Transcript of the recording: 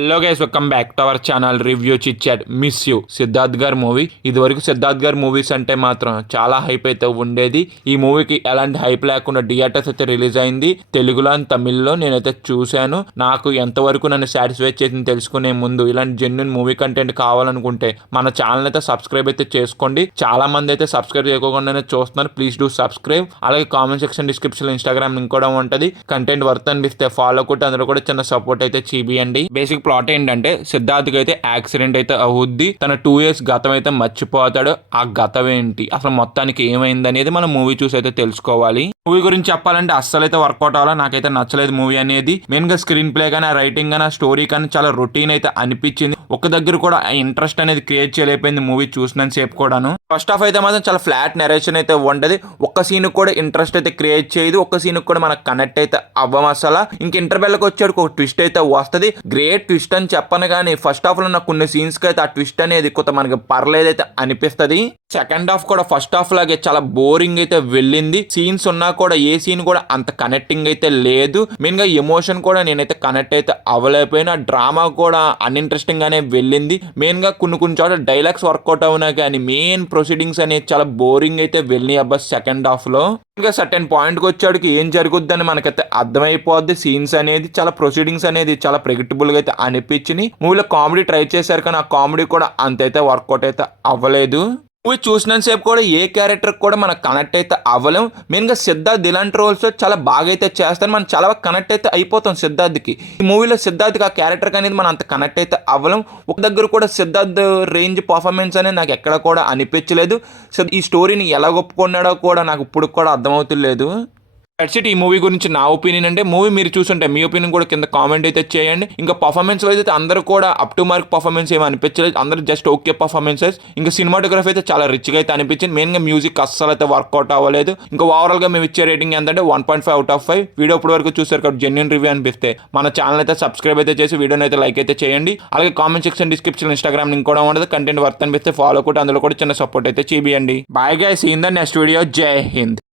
Hello guys, welcome back to our channel review chit chat. Miss you Siddharth గారి movie. ఇదివరకు సిద్ధార్థ్ గారి movies అంటే మాత్రం చాలా హైప్ అయితే ఉండేది. ఈ మూవీకి ఎలాంటి హైప్ లేకుండా థియేటర్స్ అయితే రిలీజ్ అయింది. తెలుగులో అండ్ తమిళ్లో నేనైతే చూశాను. నాకు ఎంతవరకు నన్ను సాటిస్ఫై చేసింది తెలుసుకునే ముందు ఇలాంటి జెన్యున్ మూవీ కంటెంట్ కావాలనుకుంటే మన ఛానల్ అయితే సబ్స్క్రైబ్ అయితే చేసుకోండి. చాలా మంది అయితే సబ్స్క్రైబ్ చేయకుండానే చూస్తున్నారు. Please do subscribe. అలాగే comment section, description, Instagram link కూడా ఉంటుంది. కంటెంట్ వర్త్ అనిపిస్తే ఫాలో కొట్టి అందులో కూడా చిన్న సపోర్ట్ అయితే చూపియండి. బేసిక్ ప్లాట్ ఏంటంటే సిద్ధార్థ్కి అయితే యాక్సిడెంట్ అయితే అవుద్ది. తన 2 years గతం అయితే మర్చిపోతాడు. ఆ గతం ఏంటి, అసలు మొత్తానికి ఏమైంది అనేది మనం మూవీ చూసి అయితే తెలుసుకోవాలి. మూవీ గురించి చెప్పాలంటే అస్సలు అయితే వర్కౌట్ అవ్వాలా, నాకైతే నచ్చలేదు మూవీ అనేది. మెయిన్ గా స్క్రీన్ ప్లే కానీ, రైటింగ్ కానీ, స్టోరీ కానీ చాలా రొటీన్ అయితే అనిపించింది. ఒక దగ్గర కూడా ఇంట్రెస్ట్ అనేది క్రియేట్ చేయలేకపోయింది మూవీ చూసినంత సేపు కూడాను. ఫస్ట్ హాఫ్ అయితే మాత్రం చాలా ఫ్లాట్ నెరేషన్ అయితే ఉంటది. ఒక్క సీన్ కూడా ఇంట్రెస్ట్ అయితే క్రియేట్ చేయదు. ఒక్క సీన్ కూడా మనకు కనెక్ట్ అయితే అవ్వం అసలు. ఇంక ఇంటర్వెల్కి వచ్చాడు ఒక ట్విస్ట్ అయితే వస్తుంది. గ్రేట్ ట్విస్ట్ అని చెప్పను కానీ ఫస్ట్ హాఫ్ లో నాకు కొన్ని సీన్స్ కి అయితే ఆ ట్విస్ట్ అనేది కొంత మనకి పర్లేదైతే అనిపిస్తుంది. సెకండ్ హాఫ్ కూడా ఫస్ట్ హాఫ్ లాగే చాలా బోరింగ్ అయితే వెళ్ళింది. సీన్స్ ఉన్నా కూడా ఏ సీన్ కూడా అంత కనెక్టింగ్ అయితే లేదు. మెయిన్ గా ఎమోషన్ కూడా నేనైతే కనెక్ట్ అయితే అవ్వలేకపోయినా. డ్రామా కూడా అన్ఇంట్రెస్టింగ్ గానే వెళ్ళింది. మెయిన్ గా కొన్ని చోట్ల డైలాగ్స్ వర్కౌట్ అవునా కానీ మెయిన్ ప్రొసీడింగ్స్ అనేది చాలా బోరింగ్ అయితే వెళ్ళినాయి అబ్బా సెకండ్ హాఫ్ లో. ఇంకా సర్టెన్ పాయింట్కి వచ్చాడికి ఏం జరుగుద్దని మనకైతే అర్థమైపోద్ది. సీన్స్ అనేది చాలా ప్రొసీడింగ్స్ అనేది చాలా ప్రెడిక్టబుల్ గా అయితే అనిపించింది. మూవీలో కామెడీ ట్రై చేశారు కానీ ఆ కామెడీ కూడా అంతైతే వర్కౌట్ అయితే అవ్వలేదు. మూవీ చూసినంత సేపు కూడా ఏ క్యారెక్టర్ కూడా మనకు కనెక్ట్ అయితే అవ్వలేం. మెయిన్గా సిద్ధార్థ్ ఇలాంటి రోల్స్ చాలా బాగా అయితే చేస్తాను. మనం చాలా బాగా కనెక్ట్ అయితే అయిపోతాం సిద్ధార్థ్కి. ఈ మూవీలో సిద్ధార్థ్కి ఆ క్యారెక్టర్ అనేది మనం అంత కనెక్ట్ అయితే అవ్వలేం. ఒక దగ్గర కూడా సిద్ధార్థ్ రేంజ్ పర్ఫార్మెన్స్ అనేది నాకు ఎక్కడ కూడా అనిపించలేదు. ఈ స్టోరీని ఎలా ఒప్పుకున్నాడో కూడా నాకు ఇప్పుడు కూడా అర్థమవుతలేదు. దట్స్ ఈ మూవీ గురించి నా ఒపీనియన్. అంటే మూవీ మీరు చూసుంటే మీ ఒపీనియన్ కూడా కింద కామెంట్ అయితే చేయండి. ఇంకా పర్ఫార్మెన్స్ వైజ్ అయితే అందరూ కూడా అప్ టు మార్క్ పర్ఫార్మెన్స్ ఏమి అనిపించలేదు. అందరూ జస్ట్ ఓకే పర్ఫార్మెన్సెస్. ఇంకా సినిమాటోగ్రఫీ అయితే చాలా రిచ్గా అయితే అనిపించింది. మెయిన్గా మ్యూజిక్ అస్సలు అయితే వర్కౌట్ అవ్వలేదు. ఇంకా ఓవరాల్గా మేము ఇచ్చే రేటింగ్ ఏంటంటే 1.5 out of 5. వీడియో ఇప్పటి వరకు చూసారు కాబట్టి జెన్యున్ రివ్యూ అనిపిస్తే మన ఛానల్ అయితే సబ్స్క్రైబ్ అయితే చేసి వీడియోని అయితే లైక్ అయితే చేయండి. అలాగే comment section, description, Instagram link కూడా ఉండదు. కంటెంట్ వర్త్ అనిపిస్తే ఫాలో కూడా అందులో కూడా చిన్న సపోర్ట్ అయితే చేయండి. Bye guys, in the next video. Jai Hind.